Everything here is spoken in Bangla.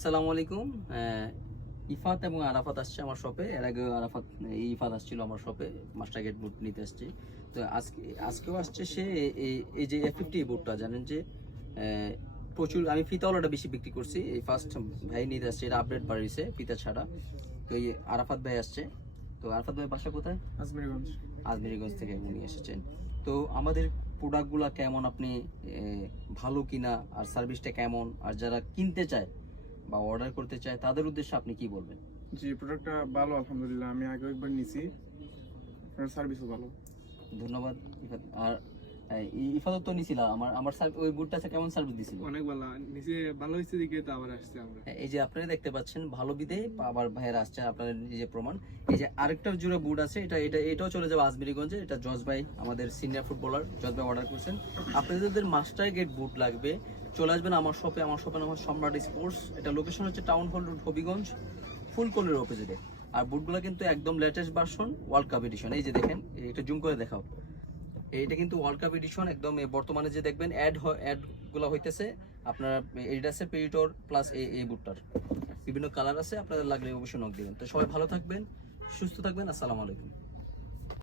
আসসালামু আলাইকুম। ইফাত এবং আরাফাত আসছে আমার শপে। এর আগে ইফাত আসছিল আমার শপে, মাস্টার গেট বুট নিতে আসছে। তো আজকেও আসছে সে। এই যে F50 বুটটা জানেন যে প্রচুর, আমি ফিতাওয়ালাটা বেশি বিক্রি করছি। এই ফার্স্ট ভাই নিতে আসছে, এটা আপডেট বাড়িয়েছে ফিতা ছাড়া। তো এই আরাফাত ভাই আসছে। তো আরাফাত ভাই বাসা কোথায়? আজমেরগঞ্জ। আজমেরগঞ্জ থেকে উনি এসেছেন। তো আমাদের প্রোডাক্টগুলো কেমন, আপনি ভালো কিনা, আর সার্ভিসটা কেমন, আর যারা কিনতে চায় বা অর্ডার করতে চায় তাদের উদ্দেশ্যে আপনি কি বলবেন? জি, প্রোডাক্টটা ভালো আলহামদুলিল্লাহ। আমি আগে একবার নিছি, আপনার সার্ভিসও ভালো। ধন্যবাদ ইফাত। আর ইফাতও তো নিছিল আমার আমার ওই বুটটা কেমন সার্ভিস দিছিল? অনেক ভালো নিচে, ভালো হয়েছে দিকে তো আবার আসছে আমরা। এই যে আপনারা দেখতে পাচ্ছেন ভালো বিদে আবার ভাইয়ের আসছে, আপনাদের নিজে প্রমাণ। এই যে আরেকটা জোড়া বুট আছে, এটাও চলে যাবে আজমেরীগঞ্জে। এটা জজ ভাই, আমাদের সিনিয়র ফুটবলার জজ ভাই অর্ডার করছেন। আপনাদের মাস্টার গেট বুট লাগবে, চলে আসবেন আমার শপে। আমার শপের নাম সম্রাট স্পোর্টস। এটা লোকেশন হচ্ছে টাউন হল রোড, হবিগঞ্জ, ফুলকলের অপোজিটে। আর বুটগুলো কিন্তু একদম latest version, world cup edition. এই যে দেখেন, এটা জুম করে দেখাও। এইটা কিন্তু ওয়ার্ল্ড কাপ এডিশন একদম। বর্তমানে যে দেখবেন অ্যাড গুলো হইতেছে আপনার এডিডাসের পেরিটর প্লাস এই বুটটার বিভিন্ন কালার আছে, আপনাদের লাগলে অবশ্যই নক দিবেন। তো সবাই ভালো থাকবেন, সুস্থ থাকবেন। আসসালামু আলাইকুম।